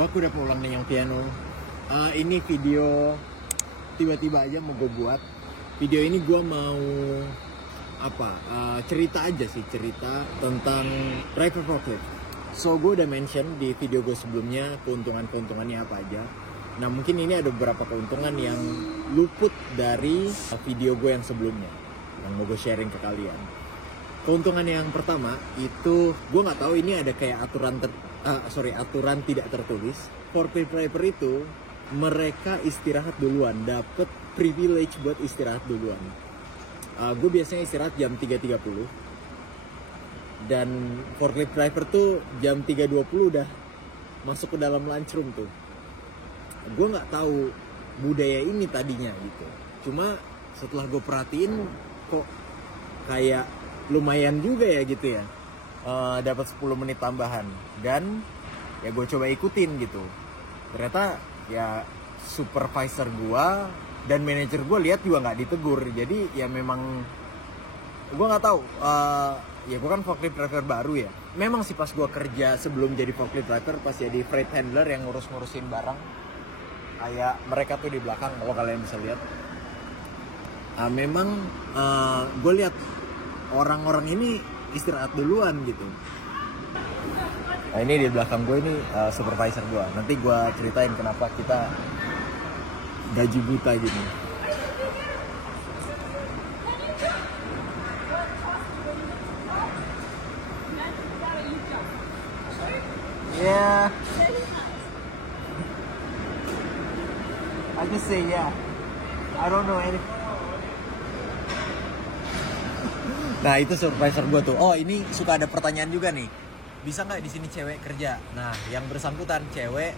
Aku udah pulang nih yang piano. Ini video tiba-tiba aja mau gue buat. Video ini gue mau cerita aja sih, cerita tentang driver forklift. So gue udah mention di video gue sebelumnya keuntungannya apa aja. Nah mungkin ini ada beberapa keuntungan yang luput dari video gue yang sebelumnya, yang mau gue sharing ke kalian. Keuntungan yang pertama itu gue nggak tahu ini ada kayak aturan tidak tertulis. Forklift driver itu mereka istirahat duluan, dapet privilege buat istirahat duluan. Gue biasanya istirahat jam 3.30 dan forklift driver tuh jam 3.20 udah masuk ke dalam lunchroom tuh. Gue nggak tahu budaya ini tadinya gitu. Cuma setelah gue perhatiin kok kayak lumayan juga ya gitu ya. Dapat 10 menit tambahan dan ya gue coba ikutin gitu. Ternyata ya supervisor gue dan manajer gue lihat juga nggak ditegur. Jadi ya memang gue nggak tahu. Ya gue kan forklift driver baru ya. Memang sih pas gue kerja sebelum jadi forklift driver, pas jadi freight handler yang ngurusin barang, kayak mereka tuh di belakang kalau kalian bisa lihat. Memang gue lihat orang-orang ini istirahat duluan gitu. Nah ini di belakang gue ini supervisor gue. Nanti gue ceritain kenapa kita gaji buta gini. Yeah. I just say yeah. I don't know anything. Nah itu supervisor gue tuh. Oh ini suka ada pertanyaan juga nih. Bisa nggak di sini cewek kerja? Nah yang bersangkutan cewek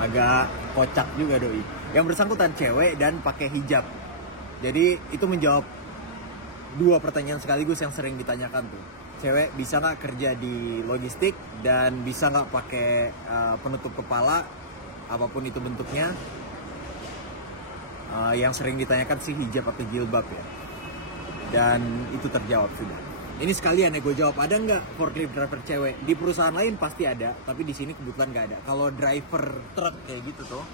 agak kocak juga doi. Yang bersangkutan cewek dan pakai hijab. Jadi itu menjawab dua pertanyaan sekaligus yang sering ditanyakan tuh. Cewek bisa nggak kerja di logistik dan bisa nggak pakai penutup kepala apapun itu bentuknya. Yang sering ditanyakan sih hijab atau jilbab ya. Dan itu terjawab sudah. Ini sekalian ya gue jawab, ada nggak forklift driver cewek? Di perusahaan lain pasti ada, tapi di sini kebetulan nggak ada. Kalau driver truk kayak gitu tuh,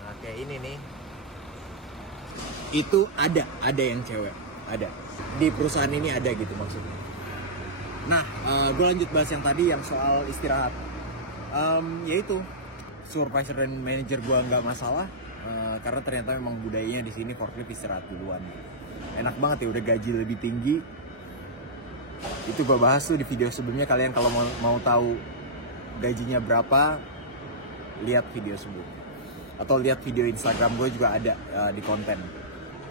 nah kayak ini nih, itu ada yang cewek, ada. Di perusahaan ini ada gitu maksudnya. Nah, gue lanjut bahas yang tadi yang soal istirahat. Yaitu supervisor dan manajer gue nggak masalah, karena ternyata memang budayanya di sini forklift istirahat duluan. Enak banget ya, udah gaji lebih tinggi. Itu gue bahas tuh di video sebelumnya. Kalian kalau mau tahu gajinya berapa, lihat video sebelumnya. Atau lihat video Instagram gue juga ada di konten.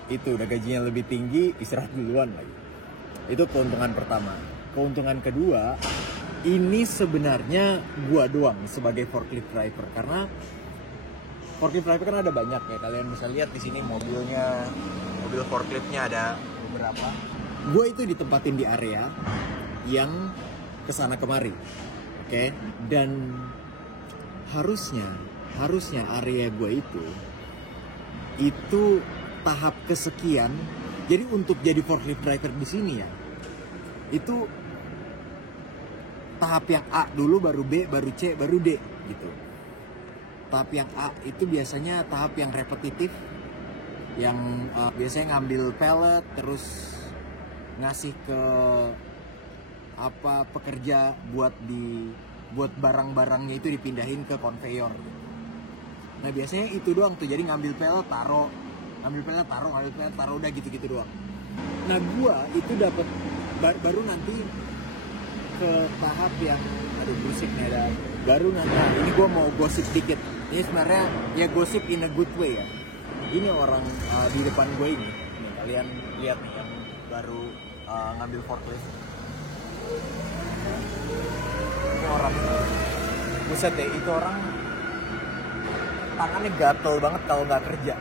Itu udah gajinya lebih tinggi, istirahat duluan lagi. Itu keuntungan pertama. Keuntungan kedua, ini sebenarnya gue doang sebagai forklift driver. Karena forklift driver kan ada banyak ya. Kalian bisa lihat di sini mobil forkliftnya ada beberapa. Gue itu ditempatin di area yang kesana kemari, oke? Dan harusnya area gue itu tahap kesekian. Jadi untuk jadi forklift driver di sini ya, itu tahap yang A dulu, baru B, baru C, baru D gitu. Tahap yang A itu biasanya tahap yang repetitif, yang biasanya ngambil pallet terus ngasih ke pekerja buat barang-barangnya itu dipindahin ke konveyor. Nah biasanya itu doang tuh, jadi ngambil pallet taruh udah gitu-gitu doang. Nah gua itu dapat baru nanti ke tahap yang berisik nih ada. Baru nanti ini gua mau gosip dikit. Ini sebenarnya ya gosip in a good way ya. Ini orang di depan gue ini. Nih, kalian lihat nih yang baru ngambil forklift. Ini orang, buset deh, itu orang tangannya gatel banget kalau nggak kerja.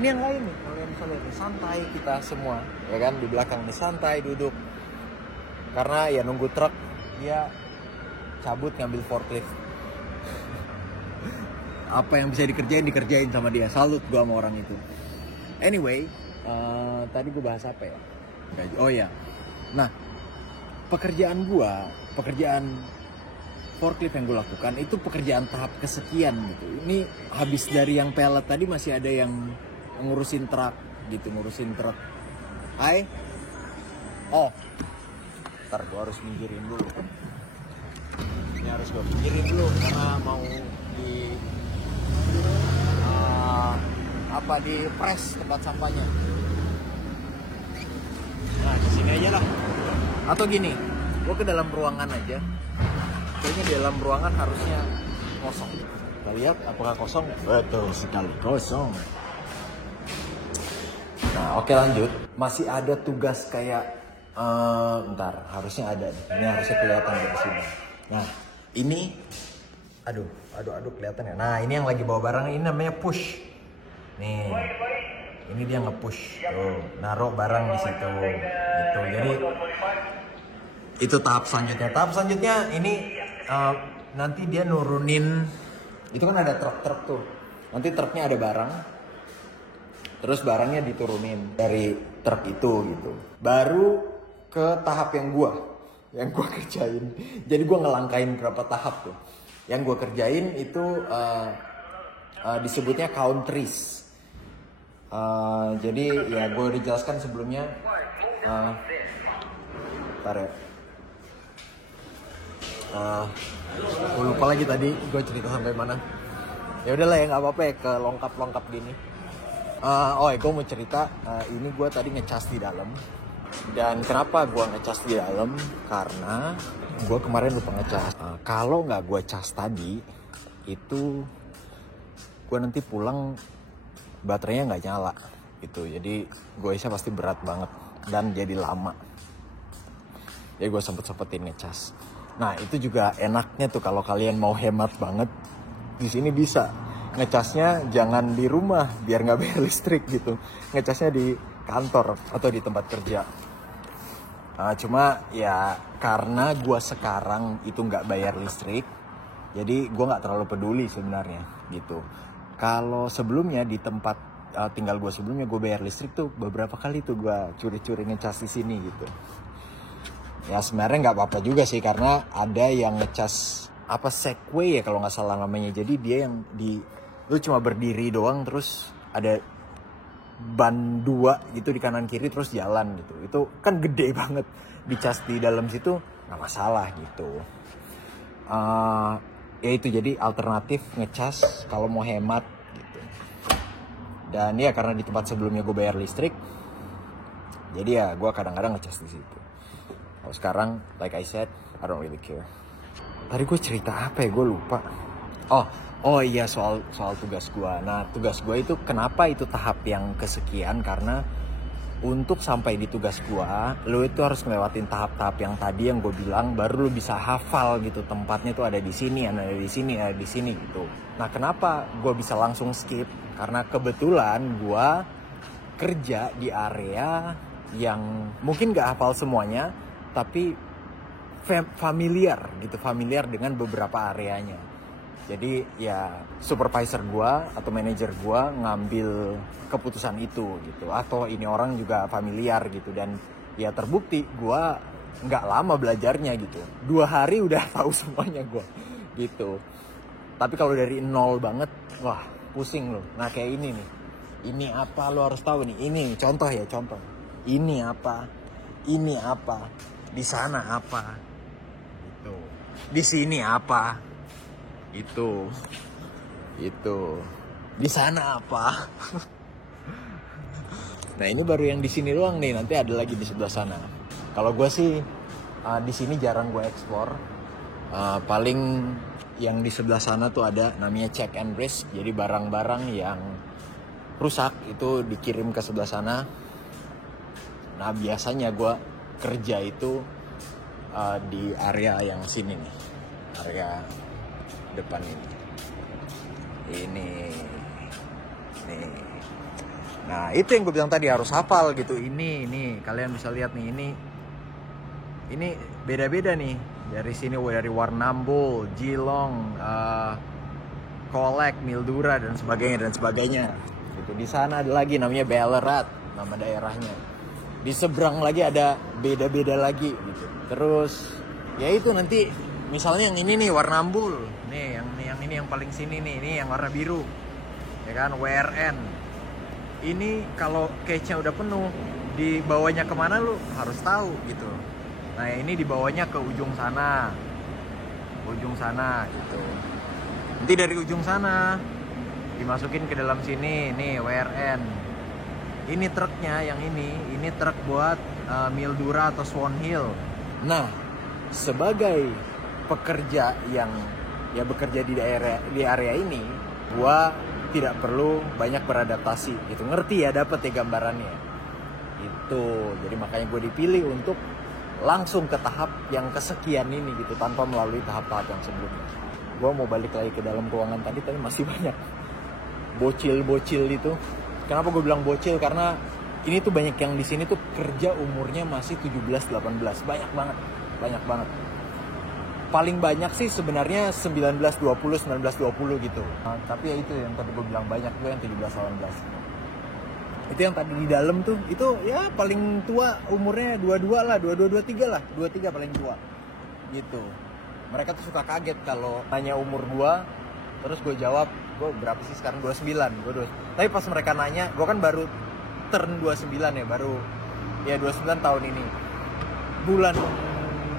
Ini yang lain nih, kalian bisa lihat nih, santai kita semua, ya kan, di belakang nih santai duduk. Karena ya nunggu truk, dia cabut ngambil forklift. Apa yang bisa dikerjain sama dia. Salut gue sama orang itu. Anyway, tadi gue bahas apa ya? Oh ya, nah pekerjaan forklift yang gue lakukan itu pekerjaan tahap kesekian gitu. Ini habis dari yang pellet tadi masih ada yang ngurusin truk gitu, ngurusin truk. Hai. Oh. Ntar gue harus minggirin dulu. Ini harus gue minggirin dulu karena mau di press tempat sampahnya. Nah, di sini aja lah. Atau gini, gue ke dalam ruangan aja. Kayaknya di dalam ruangan harusnya kosong. Kita lihat apakah kosong? Betul sekali, kosong. Nah, oke lanjut. Masih ada tugas kayak bentar, harusnya ada. Ini harusnya kelihatan dari sini. Nah, ini aduh kelihatan ya. Nah, ini yang lagi bawa barang ini namanya push. Nih. Ini dia nge-push tuh, naruh barang di situ gitu. Jadi itu tahap selanjutnya. Tahap selanjutnya ini nanti dia nurunin, itu kan ada truk-truk tuh. Nanti truknya ada barang, terus barangnya diturunin dari truk itu gitu. Baru ke tahap yang gua kerjain. Jadi gua ngelangkain berapa tahap tuh. Yang gua kerjain itu disebutnya countries. Jadi ya gue udah jelaskan sebelumnya. Bentar ya. Gue lupa lagi tadi gue cerita sampai mana. Ya udahlah ya, nggak apa-apa ya ke longkap gini. Gue mau cerita. Ini gue tadi ngecas di dalam. Dan kenapa gue ngecas di dalam? Karena gue kemarin lupa ngecas. Kalau nggak gue cas tadi, itu gue nanti pulang baterainya nggak nyala gitu. Jadi gue pasti berat banget dan jadi lama. Jadi gue sempet-sempetin ngecas. Nah itu juga enaknya tuh kalau kalian mau hemat banget, di sini bisa ngecasnya jangan di rumah biar nggak bayar listrik gitu. Ngecasnya di kantor atau di tempat kerja. Cuma ya karena gue sekarang itu nggak bayar listrik, jadi gue nggak terlalu peduli sebenarnya gitu. Kalau sebelumnya di tempat tinggal gue sebelumnya gue bayar listrik tuh beberapa kali tuh gue curi-curi ngecas di sini gitu. Ya sebenarnya nggak apa-apa juga sih karena ada yang ngecas Segway ya kalau nggak salah namanya. Jadi dia yang lu cuma berdiri doang terus ada ban 2 gitu di kanan kiri terus jalan gitu. Itu kan gede banget, dicas di dalam situ nggak masalah gitu. Ya itu jadi alternatif ngecas kalau mau hemat gitu. Dan ya karena di tempat sebelumnya gue bayar listrik, jadi ya gue kadang-kadang ngecas di situ. Kalau sekarang, like I said, I don't really care. Tadi gue cerita apa ya? Gue lupa. Oh iya soal tugas gue. Nah tugas gue itu kenapa itu tahap yang kesekian? Karena untuk sampai di tugas gua, lu itu harus ngelewatin tahap-tahap yang tadi yang gue bilang, baru lu bisa hafal gitu tempatnya tuh ada di sini, ada di sini, ada di sini gitu. Nah kenapa gue bisa langsung skip? Karena kebetulan gue kerja di area yang mungkin gak hafal semuanya, tapi familiar dengan beberapa areanya. Jadi ya supervisor gue atau manajer gue ngambil keputusan itu gitu. Atau ini orang juga familiar gitu. Dan ya terbukti gue gak lama belajarnya gitu. 2 hari udah tahu semuanya gue gitu. Tapi kalau dari nol banget, wah pusing loh. Nah kayak ini nih. Ini apa lo harus tahu nih. Ini contoh. Ini apa. Di sana apa. Gitu. Di sini apa. Itu di sana apa. Nah ini baru yang di sini doang nih, nanti ada lagi di sebelah sana. Kalau gue sih di sini jarang gue ekspor. Paling yang di sebelah sana tuh ada namanya check and risk, jadi barang-barang yang rusak itu dikirim ke sebelah sana. Nah biasanya gue kerja itu di area yang sini nih, area depan ini. Nah itu yang gue bilang tadi harus hafal gitu. Ini kalian bisa lihat nih, ini beda-beda nih dari sini, dari Warrnambool, Geelong, Colac, Mildura dan sebagainya gitu. Di sana ada lagi namanya Ballarat, nama daerahnya. Di seberang lagi ada beda-beda lagi gitu. Terus ya itu nanti Misalnya yang ini nih warna ambul, nih yang ini yang paling sini nih, ini yang warna biru, ya kan, WRN. Ini kalau cage-nya udah penuh, dibawanya kemana lu harus tahu gitu. Nah ini dibawanya ke ujung sana gitu. Nanti dari ujung sana dimasukin ke dalam sini, nih WRN. Ini truknya yang ini truk buat Mildura atau Swan Hill. Nah, sebagai pekerja yang ya bekerja di area ini, gua tidak perlu banyak beradaptasi gitu. Ngerti ya, dapet ya gambarannya. Itu. Jadi makanya gue dipilih untuk langsung ke tahap yang kesekian ini gitu, tanpa melalui tahap-tahap yang sebelumnya. Gue mau balik lagi ke dalam ruangan tadi masih banyak bocil-bocil itu. Kenapa gue bilang bocil? Karena ini tuh banyak yang di sini tuh kerja umurnya masih 17-18. Banyak banget. Paling banyak sih sebenarnya 19-20 gitu. Nah, tapi ya itu yang tadi gue bilang banyak gue yang 17-18. Itu yang tadi di dalam tuh, itu ya paling tua umurnya 22 lah, 23 lah, 23 paling tua gitu. Mereka tuh suka kaget kalau tanya umur gue, terus gue jawab, gue berapa sih sekarang, 29. Tapi pas mereka nanya, gue kan baru turn 29 ya, baru ya 29 tahun ini.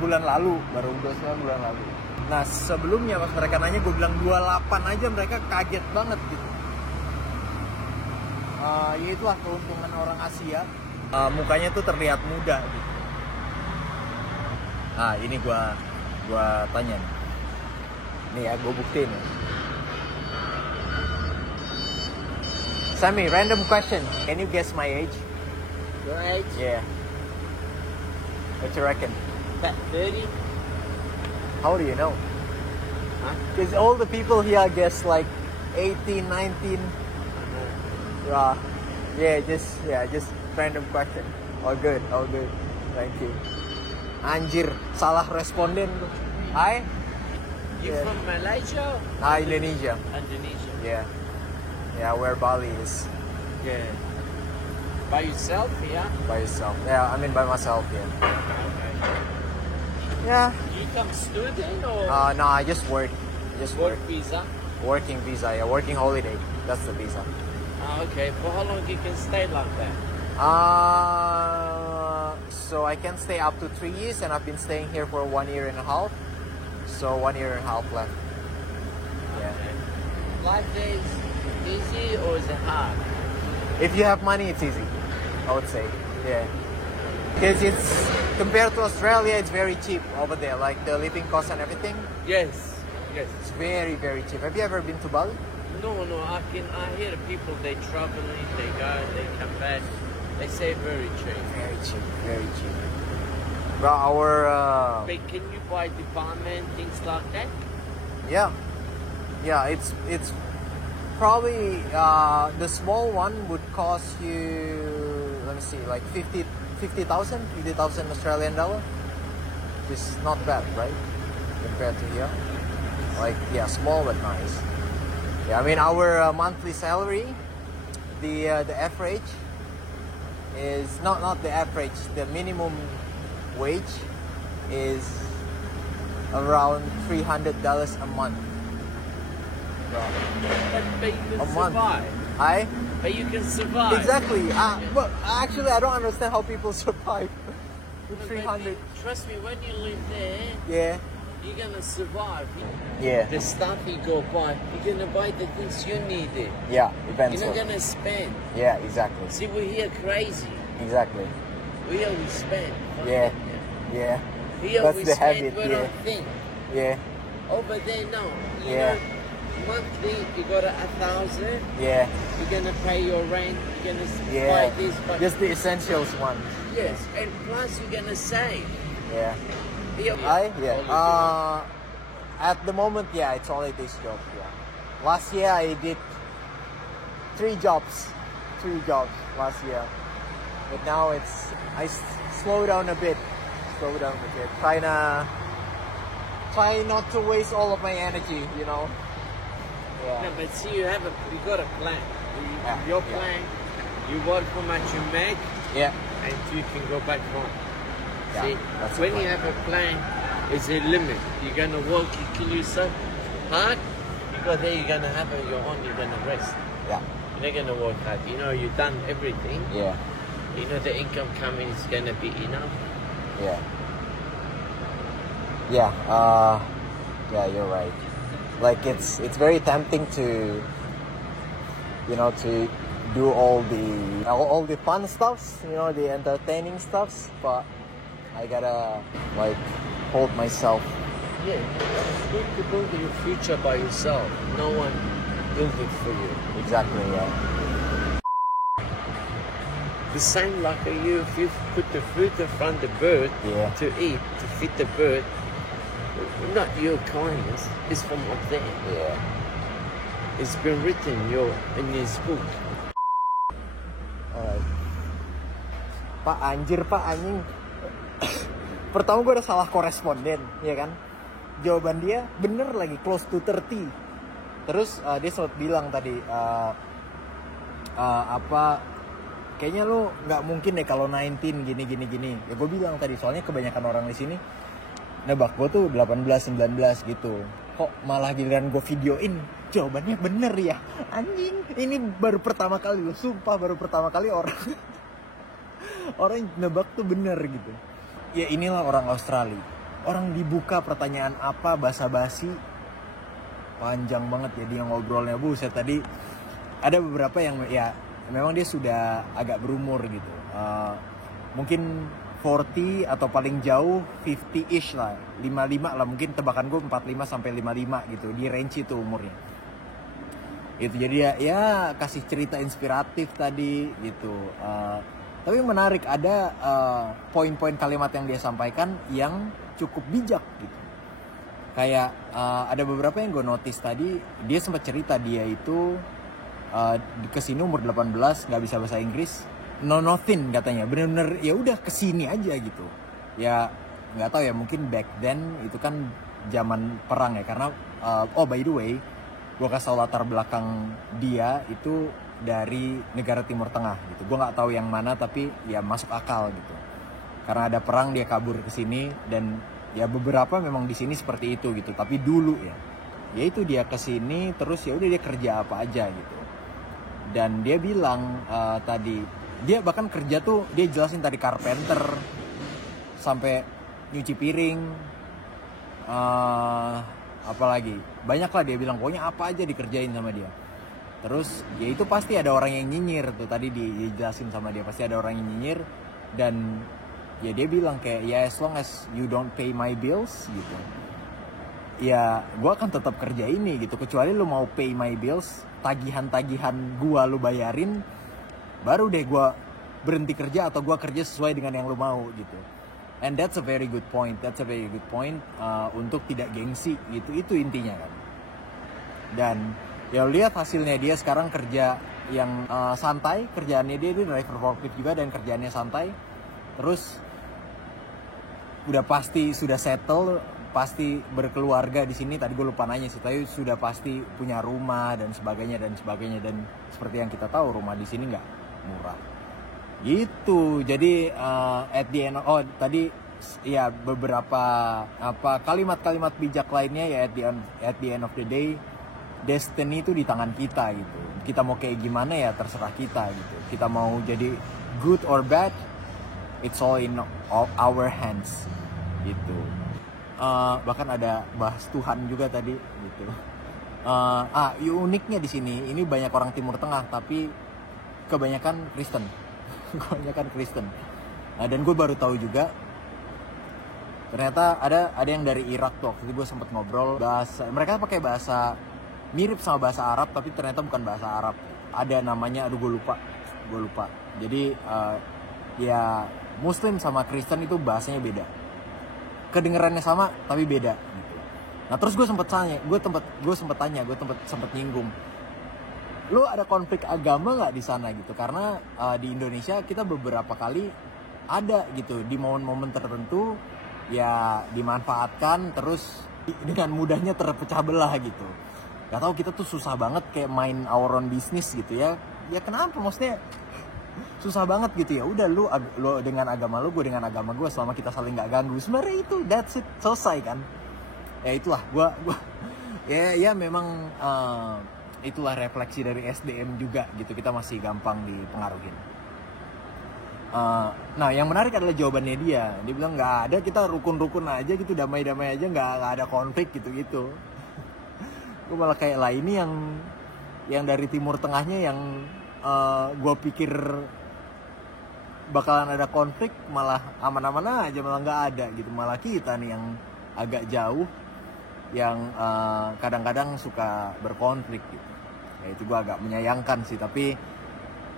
Bulan lalu, baru 29 bulan lalu. Nah sebelumnya pas mereka nanya, gue bilang 28 aja, mereka kaget banget gitu. Ya itulah keuntungan orang Asia, mukanya tuh terlihat muda gitu. Nah ini gua tanya nih ya, gue buktiin ya. Sammy, random question, can you guess my age? Your age? Yeah. What you reckon? About 30? How do you know? Huh? Because all the people here guess like 18, 19. Just random question. All good. Thank you. Anjir, salah responden tuh. Hai? You from Malaysia? Indonesia. Indonesia. Yeah, where Bali is. Yeah. By yourself, yeah? By yourself. Yeah, I mean by myself, yeah. Okay. Yeah. You come student or No, I just work. work visa? Working visa, yeah, working holiday. That's the visa. Okay. For how long you can stay like that? So I can stay up to 3 years, and I've been staying here for 1 year and a half. So 1 year and a half left. Yeah. Okay. Life there is easy or is it hard? If you have money, it's easy, I would say. Yeah. Because it's, compared to Australia, it's very cheap over there. Like the living costs and everything, Yes. it's very, very cheap. Have you ever been to Bali? No. I hear the people they traveling, they go, they come back. They say very cheap. Very cheap. But our But can you buy department things like that? yeah, it's probably the small one would cost you, let me see, like 50,000 Australian dollar. Which is not bad, right? Compared to here, like yeah, small but nice. Yeah, I mean our monthly salary, the average is not the average. The minimum wage is around $300 a month. But you can A month. survive. But you can survive. Exactly. But actually, I don't understand how people survive with No, 300. but trust me, when you live there, Yeah. you're gonna survive. Yeah. The stuff you go buy, you're gonna buy the things you need it. Yeah. You're Eventually. not gonna spend. Yeah. Exactly. See, we're here crazy. Exactly. We always spend. Yeah. Yeah. Here That's we the spend, habit, we yeah. don't think. Yeah. Over there, no. You Yeah. know, monthly, you got 1,000. Yeah. You're gonna pay your rent. You're gonna Yeah. buy this, but Just the essentials one. yes, and plus you're gonna save. Yeah. Here, Yeah. At the moment, yeah, it's only this job. Yeah. Last year I did 3 jobs last year, but now I slow down a bit. Try not to waste all of my energy. No, Yeah. but see, you got a plan. Your Yeah. plan, you work how much you make, Yeah. and you can go back home. Yeah, See, that's the when plan. you have a plan, It's a limit. You're gonna walk, you kill yourself hard. You go there, you're gonna have it your own. You're gonna rest. Yeah. You're not gonna work hard. You know, you've done everything. Yeah. You know the income coming is gonna be enough. Yeah. Yeah. Yeah, you're right. Like it's very tempting to, you know, to do all the fun stuffs, you know, the entertaining stuffs, but I gotta like hold myself. Yeah, it's good to build your future by yourself. No one build it for you. Exactly. Yeah. The same like you, if you put the food in front of the bird Yeah. to eat, to feed the bird, not your kindness, it's from up there. Yeah. It's been written in his book. Alright. Pak anjir pak anjing. Pertama gue udah salah koresponden, ya kan? Jawaban dia bener lagi, close to 30. Terus dia sempat bilang tadi kayaknya lu nggak mungkin deh kalau 19 gini. Ya gue bilang tadi, soalnya kebanyakan orang di sini nebak gue tuh 18-19 gitu. Kok malah giliran gue videoin jawabannya bener ya? Anjing, ini baru pertama kali loh, sumpah baru pertama kali orang nebak tuh bener gitu. Ya inilah orang Australia. Orang dibuka pertanyaan apa, basa-basi, panjang banget jadi yang ngobrolnya. Buset, tadi ada beberapa yang ya memang dia sudah agak berumur gitu. Mungkin 40 atau paling jauh 50-ish lah, 55 lah, mungkin tebakan gue 45 sampai 55 gitu, di range itu umurnya. Itu jadi ya kasih cerita inspiratif tadi gitu. Tapi menarik, ada poin-poin kalimat yang dia sampaikan yang cukup bijak gitu. Kayak ada beberapa yang gue notice tadi, dia sempat cerita dia itu kesini umur 18 nggak bisa bahasa Inggris. No nothing katanya, bener-bener ya udah kesini aja gitu. Ya nggak tahu ya, mungkin back then itu kan zaman perang ya, karena oh by the way gue kasih tau latar belakang dia itu dari negara Timur Tengah gitu. Gue nggak tahu yang mana tapi ya masuk akal gitu, karena ada perang dia kabur ke sini, dan ya beberapa memang di sini seperti itu gitu. Tapi dulu ya itu dia ke sini terus ya udah dia kerja apa aja gitu. Dan dia bilang tadi dia bahkan kerja tuh, dia jelasin tadi carpenter sampai nyuci piring, apalagi banyak lah dia bilang, pokoknya apa aja dikerjain sama dia. Terus ya itu pasti ada orang yang nyinyir tuh, tadi dijelasin sama dia pasti ada orang yang nyinyir. Dan ya dia bilang kayak ya as long as you don't pay my bills gitu, ya gue akan tetap kerja ini gitu, kecuali lu mau pay my bills, tagihan-tagihan gue lu bayarin, baru deh gue berhenti kerja atau gue kerja sesuai dengan yang lu mau gitu. And that's a very good point. Untuk tidak gengsi gitu, itu intinya kan. Dan ya lihat hasilnya, dia sekarang kerja yang santai, kerjaannya dia itu driver forklift juga dan kerjaannya santai. Terus udah pasti sudah settle, pasti berkeluarga di sini. Tadi gue lupa nanya sih, tapi sudah pasti punya rumah dan sebagainya. Dan seperti yang kita tahu, rumah di sini nggak murah gitu. Jadi at the end, tadi ya beberapa kalimat-kalimat bijak lainnya ya, at the end of the day, destiny itu di tangan kita gitu. Kita mau kayak gimana ya terserah kita gitu. Kita mau jadi good or bad, it's all in our hands gitu. Bahkan ada bahas Tuhan juga tadi gitu. Uniknya di sini ini banyak orang Timur Tengah tapi kebanyakan Kristen. Dan gue baru tahu juga ternyata ada yang dari Irak tuh. Waktu itu gue sempet ngobrol, mereka pakai bahasa mirip sama bahasa Arab tapi ternyata bukan bahasa Arab. Ada namanya, gue lupa. Jadi ya Muslim sama Kristen itu bahasanya beda. Kedengerannya sama tapi beda gitu. Nah terus gue sempet nyinggung, lu ada konflik agama nggak di sana gitu? Karena di Indonesia kita beberapa kali ada gitu, di momen-momen tertentu ya dimanfaatkan terus dengan mudahnya terpecah belah gitu. Gak tahu, kita tuh susah banget kayak main our own business gitu ya. Ya kenapa? Maksudnya susah banget gitu ya. Udah lu dengan agama lu, gue dengan agama gue, selama kita saling nggak ganggu, sebenarnya itu that's it, selesai kan. Ya itulah gua ya memang itulah refleksi dari SDM juga gitu, kita masih gampang dipengaruhin. Nah yang menarik adalah jawabannya dia bilang nggak ada, kita rukun-rukun aja gitu, damai-damai aja, nggak ada konflik gitu. Gue malah kayak lah, ini yang dari Timur Tengahnya yang gue pikir bakalan ada konflik, malah aman-aman aja, malah nggak ada gitu. Malah kita nih yang agak jauh, yang kadang-kadang suka berkonflik gitu. Ya itu gue agak menyayangkan sih, tapi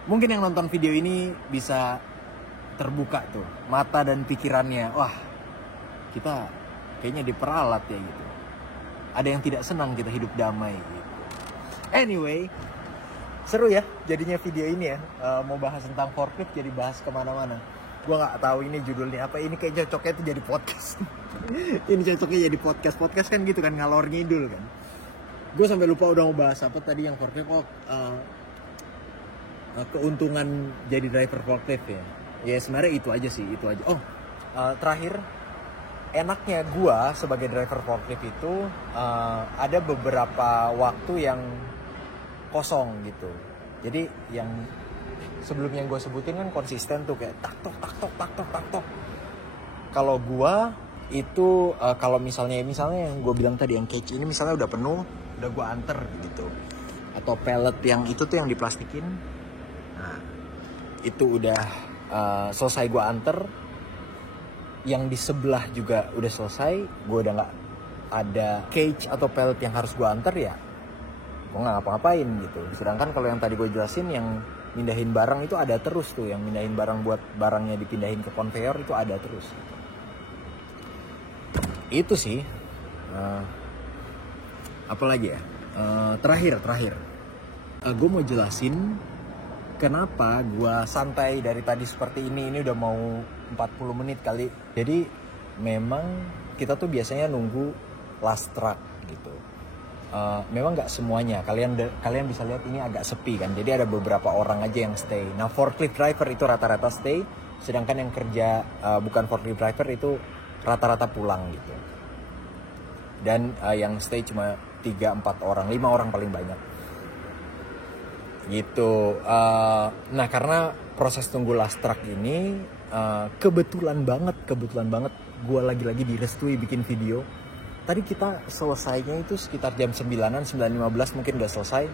mungkin yang nonton video ini bisa terbuka tuh mata dan pikirannya. Wah, kita kayaknya diperalat ya gitu. Ada yang tidak senang kita hidup damai gitu. Anyway, seru ya jadinya video ini ya. Mau bahas tentang forklift jadi bahas kemana-mana. Gue nggak tahu ini judulnya apa. Ini kayak cocoknya tuh jadi podcast. Ini cocoknya jadi podcast. Podcast kan gitu kan, ngalor ngidul kan. Gue sampai lupa udah mau bahas apa tadi yang forklift. Keuntungan jadi driver forklift ya. Ya sebenarnya itu aja sih, itu aja. Terakhir, enaknya gue sebagai driver forklift itu ada beberapa waktu yang kosong gitu. Jadi yang sebelumnya gue sebutin kan konsisten tuh, kayak tak tok. Kalau gue itu kalau misalnya yang gue bilang tadi, yang cage ini misalnya udah penuh, udah gue anter gitu, atau pellet yang itu tuh yang diplastikin, nah itu udah selesai gue anter, yang di sebelah juga udah selesai, gue udah nggak ada cage atau pellet yang harus gue anter, ya gue nggak ngapa-ngapain gitu. Sedangkan kalau yang tadi gue jelasin, yang mindahin barang itu ada terus tuh, yang mindahin barang buat barangnya dipindahin ke konveyor itu ada terus. Itu sih. Apalagi ya? Terakhir. Gue mau jelasin kenapa gue santai dari tadi seperti ini. Ini udah mau 40 menit kali. Jadi memang kita tuh biasanya nunggu last truck gitu. Memang nggak semuanya. Kalian bisa lihat ini agak sepi kan. Jadi ada beberapa orang aja yang stay. Nah, forklift driver itu rata-rata stay. Sedangkan yang kerja bukan forklift driver itu rata-rata pulang gitu. Dan yang stay cuma 3-4 orang, 5 orang paling banyak gitu. Nah karena proses tunggu last truck ini kebetulan banget gue lagi-lagi direstui bikin video. Tadi kita selesainya itu sekitar jam 9-an, 9.15 mungkin udah selesai.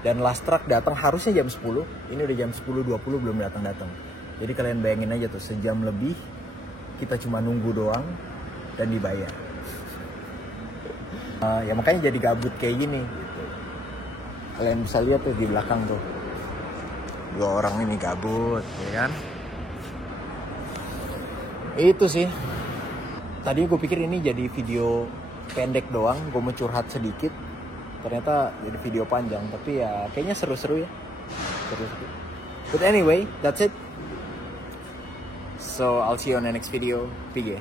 Dan last truck datang harusnya jam 10. Ini udah jam 10.20 belum datang. Jadi kalian bayangin aja tuh, sejam lebih kita cuma nunggu doang dan dibayar. Ya makanya jadi gabut kayak gini gitu. Kalian bisa lihat tuh di belakang tuh, 2 orang ini gabut ya kan. Itu sih. Tadi gue pikir ini jadi video pendek doang, gue mau curhat sedikit. Ternyata jadi video panjang, tapi ya kayaknya seru-seru ya. Seru-seru. But anyway, that's it. So I'll see you on the next video. Pige.